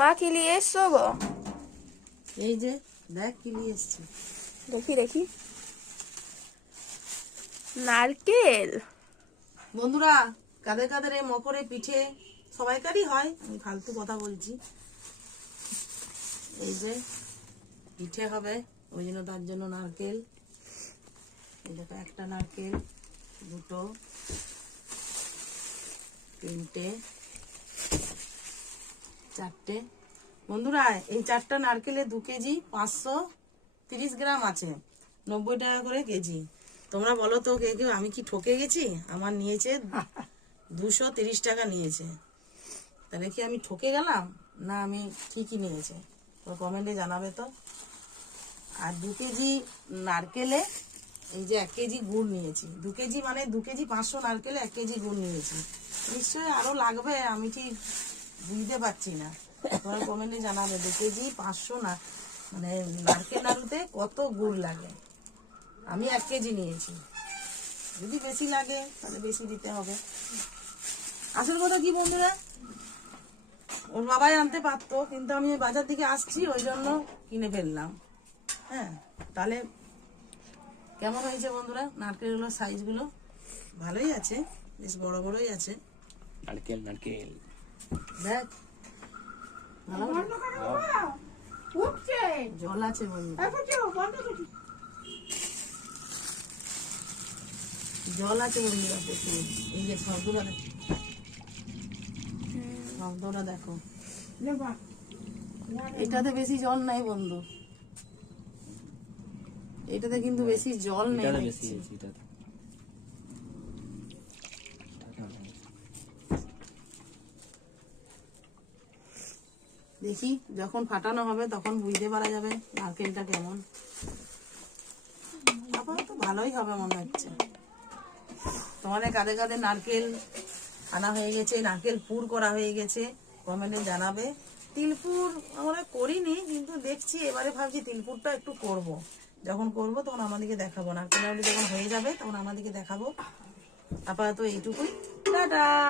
মা কি নিয়ে এসছো গো? এই যে দেখ কি নিয়ে এসছি। দেখি দেখি, নারকেল। বন্ধুরা, কাদের কাদের এই মকরে পিঠে সবাইকারই হয়, আমি ফালতু কথা বলছি। এই যে পিঠে হবে, ওই জন্য তার জন্য নারকেল। এই দেখো, একটা নারকেল, দুটো, তিনটে, চারটে। বন্ধুরা, এই চারটা নারকেলে 2 কেজি 530 গ্রাম আছে, 90 টাকা করে কেজি। তোমরা বলো তো কে কেউ আমি কি ঠকে গেছি? আমার নিয়েছে 230 টাকা নিয়েছে। তাহলে কি আমি ঠকে গেলাম, না আমি ঠিকই নিয়েছে? তো কমেন্টে জানাবে তো। আর 2 কেজি নারকেলে এই যে 1 কেজি গুড় নিয়েছি। 2 কেজি মানে 2 কেজি 500 নারকেলে 1 কেজি গুড় নিয়েছি। নিশ্চয়ই আরো লাগবে, আমি ঠিক বুঝতে পারছি না। তোমরা কমেন্টে জানাবে 2 কেজি 500 না, মানে নারকেল নাড়ুতে কত গুড় লাগে। আমি 1 কেজি নিয়েছি, যদি বেশি লাগে তাহলে বেশি দিতে হবে। আসল কথা কি বন্ধুরা, ওর বাবাই আনতে পারতো, কিন্তু আমি বাজার থেকে আসছি ওই জন্য কিনে ফেললাম। হ্যাঁ, তাহলে কেমন হয়েছে বন্ধুরা? নারকেলগুলোর সাইজগুলো ভালোই আছে, বেশ বড় বড়ই আছে। নারকেল নারকেল দেখ, ভালো জল আছে বন্ধু, জল আছে বন্ধুরা প্রচুর। এই যে শব্দটা দেখো, শব্দটা দেখো। এটাতে বেশি জল নাই বন্ধু, এটাতে কিন্তু বেশি জল নেই এটাতে দেখছি। বেশি আছে এটাতে। দেখি যখন ফাটানো হবে তখন বুঝতে পারা যাবে নারকেলটা কেমন। আপাতত ভালোই হবে মনে হচ্ছে। তোমাদের কাদের কাদের নারকেল আনা হয়ে গেছে, নারকেল পুর করা হয়ে গেছে, কমেন্টে জানাবে। তিলপুর আমরা করিনি, কিন্তু দেখছি এবারে ভাবছি তিলপুরটা একটু করব। যখন করব তখন আমাদেরকে দেখাবো, নারকেল নাড়ু যখন হয়ে যাবে তখন আমাদেরকে দেখাবো। আপাতত এইটুকুই, টাটা।